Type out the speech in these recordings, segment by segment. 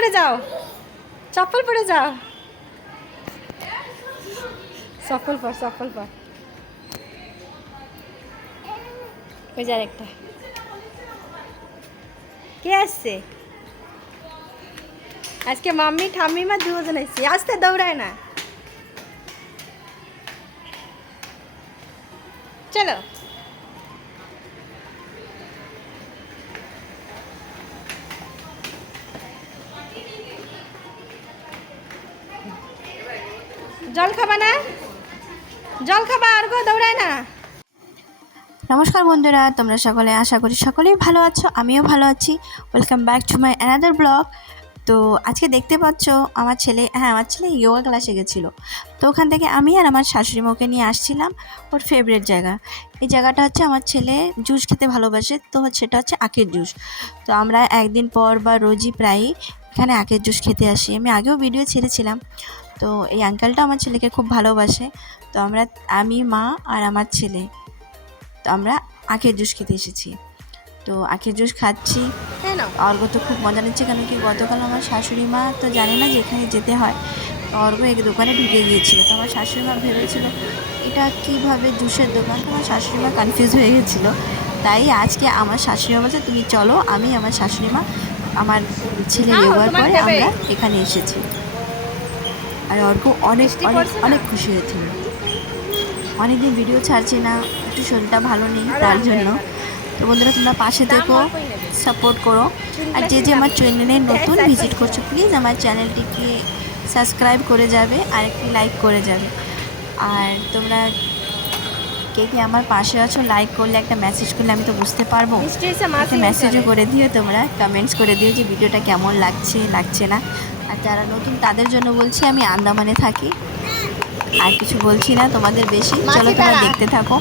পরে যাও। চপ্পল পরে যাও। চপ্পল পর চপ্পল পর। ওই যে আরেকটা। কে আসছে? আজকে মাম্মি ঠাম্মি মা দুজন আসছে। আসতে দৌড়ায় না। চলো। জল খাবা না? জল খাবা আর গো দৌড়ায় না। নমস্কার বন্ধুরা, তোমরা সকলে, আশা করি সকলেই ভালো আছো, আমিও ভালো আছি। Welcome back to my another blog তো আজকে দেখতে পাচ্ছ, আমার ছেলে হ্যাঁ আমার ছেলে ইয়োগা ক্লাসে গেছিল। তো ওখান থেকে আমি আর আমার শাশুড়ি মাকে নিয়ে আসছিলাম ওর ফেভারিট জায়গা। এই জায়গাটা হচ্ছে আমার ছেলে জুস খেতে ভালোবাসে, তো সেটা হচ্ছে আখের জুস তো আমরা একদিন পর বা রোজই প্রায়ই এখানে আখের জুস খেতে আসি। আমি আগেও ভিডিও ছেড়েছিলাম। তো এই আঙ্কেলটা আমার ছেলেকে খুব ভালোবাসে। তো আমরা আমি মা আর আমার ছেলে। তো আমরা আখের জুস খেতে এসেছি। তো আখের জুস খাচ্ছি। হ্যাঁ অর্ঘ তো খুব মজা নিচ্ছে কেন কি গতকাল আমার শাশুড়ি মা তো জানে না যে এখানে যেতে হয়। তো অর্ঘ এক দোকানে ঢুকে গিয়েছিল। তো আমার শাশুড়ি মা ভেবেছিল এটা কীভাবে জুসের দোকান? তো আমার শাশুড়ি মা কনফিউজ হয়ে গেছিল তাই আজকে আমার শাশুড়ি মা বলছে তুমি চলো আমি আমার শাশুড়ি মা আমার ছেলে নাও, যোগার পরে আমরা এখানে এসেছি। আর অর্ঘ অনেক অনেক? অনেক খুশি হয়েছিল অনেকদিন ভিডিও ছাড়ছি না একটু শরীরটা ভালো নেই তার জন্য। তো বন্ধুরা তোমরা পাশে দেখো সাপোর্ট করো। আর যে যে আমার চ্যানেলে নতুন ভিজিট করছ প্লিজ আমার চ্যানেলটিকে সাবস্ক্রাইব করে যাবে আর একটি লাইক করে যাবে। আর তোমরা কে কে আমার পাশে আছো লাইক করলে একটা মেসেজ করলে আমি তো বুঝতে পারব। একটা মেসেজও করে দিও তোমরা কমেন্টস করে দিও যে ভিডিওটা কেমন লাগছে লাগছে না। আর যারা নতুন তাদের জন্য বলছি আমি আন্দামানে থাকি। আর কিছু বলছি না তোমাদের বেশি। চলো তোমরা দেখতে থাকো।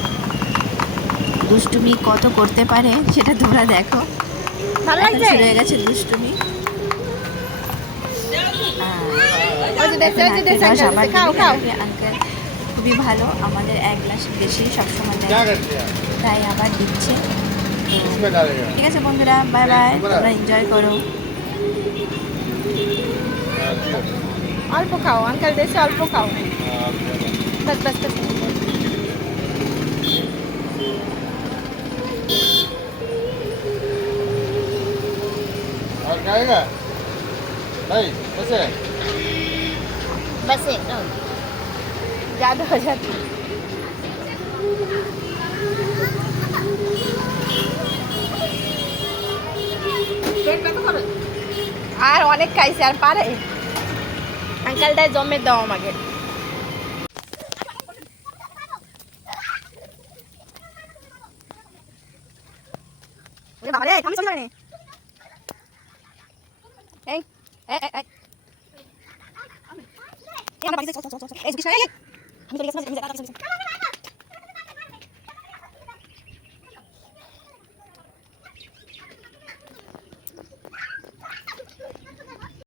দুষ্টুমি কত করতে পারে সেটা তোমরা দেখো। শুরু হয়ে গেছে দুষ্টুমি। আঙ্কেল খুবই ভালো আমাদের এক গ্লাস বেশি সবসময় क्या দেয় करते हैं তাই আবার দিচ্ছে তো इसमें डालेगा ঠিক আছে বন্ধুরা বাই বাই তোমরা এনজয় করো অল্প খাও আঙ্কেল দেশে অল্প খাও বাস বাস বাস और खाएगा भाई कैसे बस জাদু আর অনেক খাইছে আর পারে আঙ্কালটাই জমে দাও আমাকে এই এই এই এই এই এই এই এই এই এই আমি চলে গেছি, আমি চলে গেছি, আমি চলে গেছি।